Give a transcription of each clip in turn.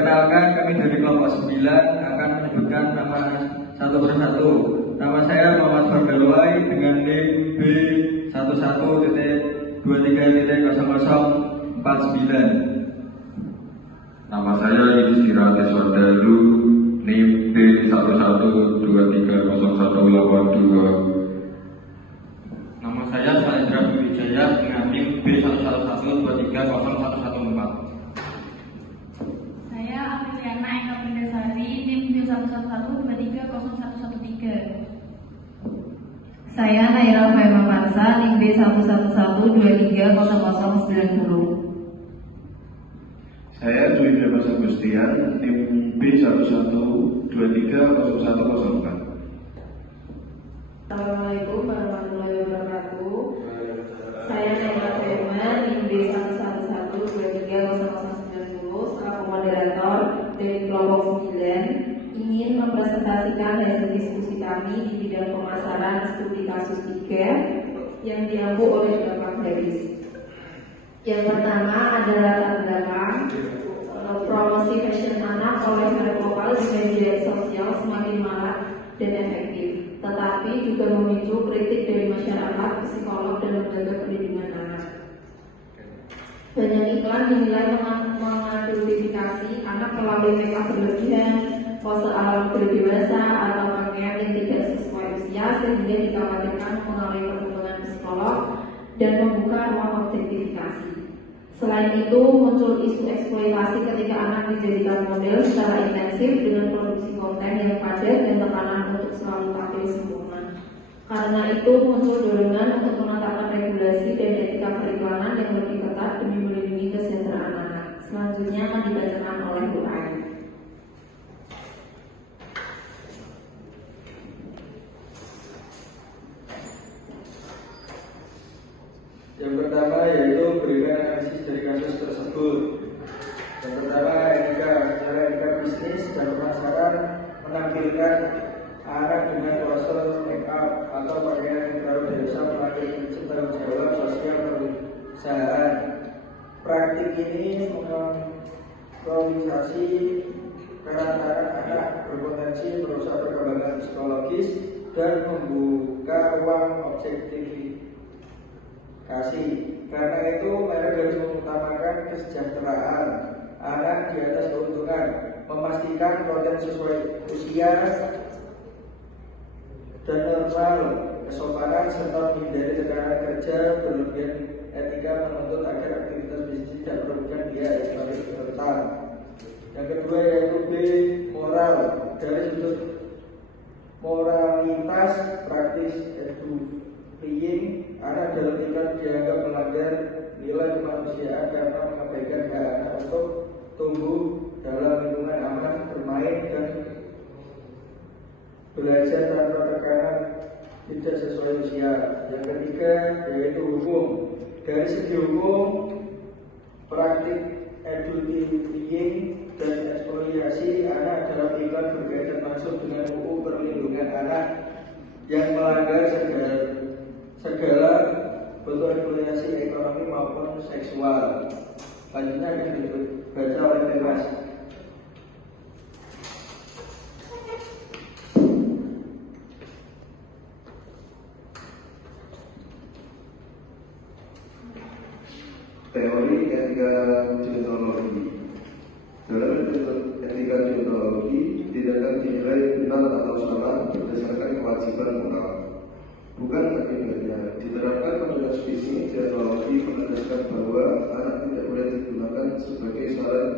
Perkenalkan, kami dari kelompok 9 akan menyebutkan nama satu persatu. Nama saya Muhammad Fardalwai dengan NIM B11.23.0049. Nama saya Yudhistira Teswardalu, NIM B11230182. Nama saya Salendra Wijaya dengan NIM B1112301114. Saya Apriliana Eka Prindasari, NIM B1112301113. Saya Naira Faima Pansa, NIM B1112300090. Saya Dwi Bebas Agustian, NIM B11230104. Assalamualaikum warahmatullahi wabarakatuh. Saya Naira Faima, NIM B11230090. Selaku moderator dari kelompok 9 ingin mempresentasikan hasil diskusi kami di bidang pemasaran studi kasus 3 yang diampu oleh Bapak Haris. Yang pertama adalah latar belakang promosi fashion anak oleh merek lokal di media sosial semakin marak dan efektif, tetapi juga memicu kritik dari masyarakat, psikolog, dan lembaga perlindungan anak. Banyak iklan dinilai mengidentifikasi anak melalui make up berlebihan, pose ala model dewasa, atau pakaian yang tidak sesuai usia, sehingga dikhawatirkan mengalami perkembangan psikolog dan membuka ruang objektifikasi. Selain itu, muncul isu eksploitasi ketika anak dijadikan model secara intensif dengan produksi konten yang padat dan tekanan untuk selalu tampil sempurna. Karena itu, muncul dorongan untuk menetapkan regulasi dan etika periklanan yang lebih ketat demi melindungi kesejahteraan anak. Selanjutnya akan dibacakan oleh Bu Ayu. Yang pertama yaitu berikan analisis dari kasus tersebut. Yang pertama, secara etika bisnis dan pemasaran menampilkan anak dengan pose make up atau pakaian yang terlalu dewasa melanggar prinsip tanggung jawab sosial perusahaan. Praktik ini mengkriminalisasi karakter anak, berpotensi merusak perkembangan psikologis dan membuka ruang objektifikasi. Karena itu, mereka harus mengutamakan kesejahteraan anak di atas keuntungan, memastikan konten sesuai usia dan normal, kesopanan, serta menghindari tekanan kerja berlebihan. Etika menuntut agar aktivitas bisnis tidak merugikan biaya ekonomi peserta. Yang kedua yaitu B, moral. Dari sudut moralitas praktis edufying, anak dalam iklan dianggap melanggar nilai kemanusiaan karena mengabaikan hak anak untuk tumbuh dalam lingkungan aman, bermain dan belajar tanpa tekanan tidak sesuai usia. Yang ketiga yaitu hukum. Dari segi hukum, praktik edufying dan eksploitasi anak dalam iklan berkaitan langsung dengan UU Perlindungan Anak yang melanggar segala bentuk eksploitasi ekonomi maupun seksual. Selanjutnya akan dibaca oleh Temas. Teori etika deontologi. Dalam etika deontologi, tindakan dinilai benar atau salah berdasarkan kewajiban moral, bukan akibatnya. Diterapkan pada kasus ini, deontologi menegaskan bahwa anak tidak boleh digunakan sebagai syarat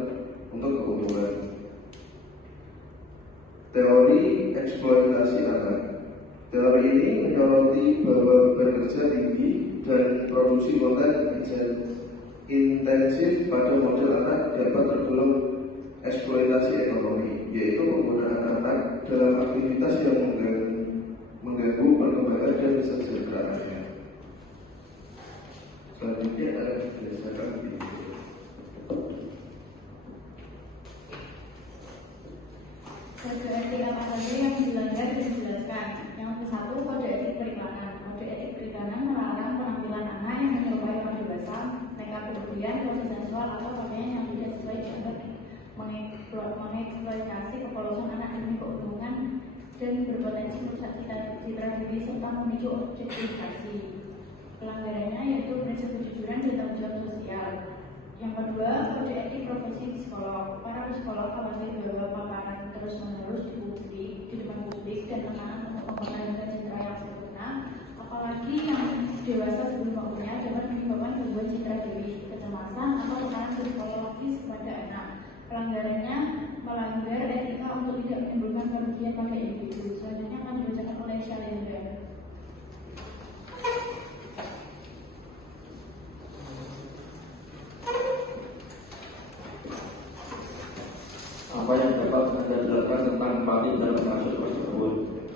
untuk keuntungan. Teori eksploitasi anak. Teori ini menyoroti bahwa bekerja tinggi dan produksi konten intensif pada model anak dapat tergolong eksploitasi ekonomi, yaitu penggunaan anak dalam aktivitas yang mengganggu perkembangan dan kesejahteraannya. Selanjutnya akan dijelaskan video. Kode etik apa saja yang dilanggar dijelaskan. Yang satu, kode etik periklanan. Kode etik periklanan melarang penampilan anak yang menyerupai orang dewasa, mereka berlebihan, pose seksual atau pakaian yang tidak sesuai dianggap mengeksploitasi dan berpotensi merusak citra diri serta memicu objektifikasi. Pelanggarannya yaitu prinsip kejujuran dan tanggung jawab sosial. Yang kedua, kode etik profesi psikolog. Para psikolog khawatir bahwa paparan terus-menerus di depan publik dan tekanan untuk mempertahankan citra yang sempurna, apalagi yang dewasa sebelum waktunya, dapat menyebabkan gangguan citra diri, kecemasan, atau tekanan psikologis kepada anak. Pelanggarannya melanggar etika untuk tidak menimbulkan kerugian pada individu. Selanjutnya akan dibacakan oleh Shalendra. Apa yang dapat Anda jelaskan tentang empati dalam kasus tersebut?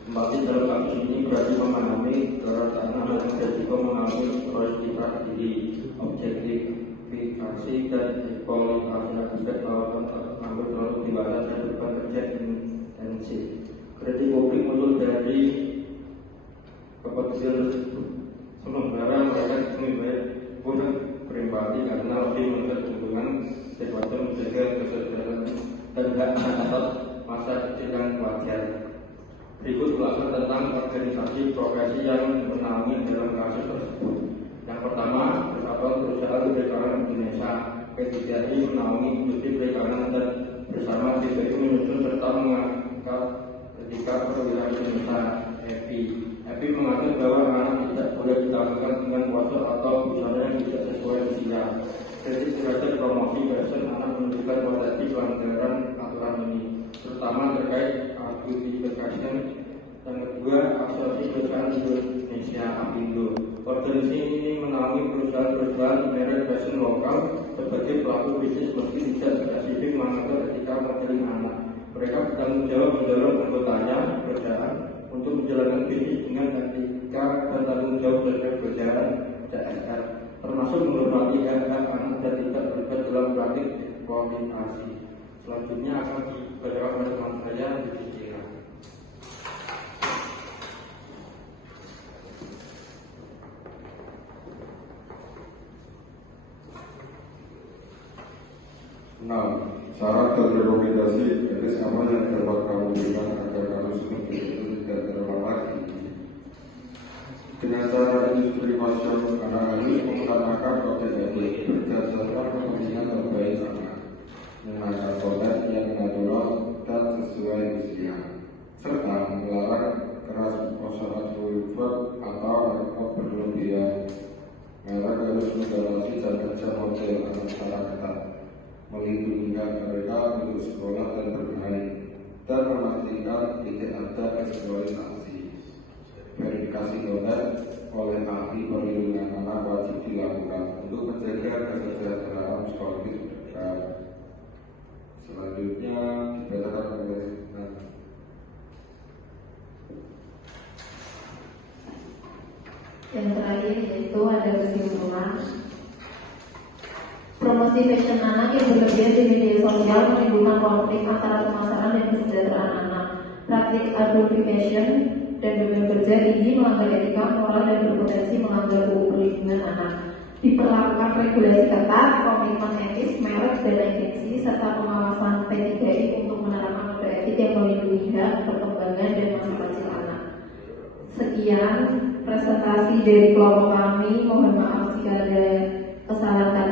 Empati dalam kasus ini berarti memahami kerasaan dan resiko mengalami proses citra diri, objektifikasi dan kualitas aspek lawan terlalu terlalu dewasa dan bekerja intensif. Kritik publik muncul dari keputusan tersebut. Sementara mereka pun berempati karena lebih melihat hubungan situasi menjaga kesadaran dan hak atas masa kecil yang wajar. Berikut ulasan tentang organisasi profesi yang menangani dalam kasus tersebut. Yang pertama, Persatuan Perusahaan Perikanan Indonesia (PTPI) menaungi industri perikanan dan bersama PPI menyusun serta mengangkat etika perwira Indonesia (EPI). EPI mengatur bahwa anak tidak boleh ditampilkan dengan pose atau busana yang tidak sesuai usia. Kritik terhadap promosi fashion anak menunjukkan potensi pelanggaran aturan ini, terutama terkait aktivitas. Yang kedua, Asosiasi Perusahaan Indonesia (APindo). Organisasi ini menaungi perusahaan-perusahaan merek fashion lokal sebagai pelaku bisnis meski tidak spesifik mengatur etika modeling anak. Mereka bertanggung jawab mendorong anggotanya perusahaan untuk menjalankan bisnis dengan etika dan tanggung jawab sesuai perusahaan CSR, termasuk menghormati hak-hak anak dan tidak terlibat dalam praktik eksploitasi. Selanjutnya akan dibacakan oleh teman saya di sini. Nah, syarat dan rekomendasi etis apa yang dapat kamu berikan agar kasus seperti itu tidak terulang lagi? Dengan cara industri fashion, anak harus mengutamakan kode etik berdasarkan kepentingan terbaik anak, menggunakan konten yang natural dan sesuai usia, serta melarang keras usaha vulgar atau rekod berlebihan. Mereka harus mengawasi dan kerja model anak secara ketat, melindungi mereka untuk sekolah dan bermain, dan memastikan tidak ada eksploitasi. Verifikasi konten oleh ahli perlindungan anak wajib dilakukan untuk menjaga kesejahteraan psikologis mereka. Selanjutnya dibacakan oleh yang terakhir yaitu ada kesimpulan. Promosi fashion anak yang berlebihan di media sosial menimbulkan konflik antara pemasaran dan kesejahteraan anak. Praktik adultification dan beban kerja ini melanggar etika, moral, dan berpotensi melanggar perlindungan anak. Diperlakukan regulasi ketat, komitmen etis, merek dan agensi, serta pengawasan P3I untuk menerapkan kode etik yang melindungi hak, perkembangan, dan masa kecil anak. Sekian presentasi dari kelompok kami. Mohon maaf jika ada kesalahan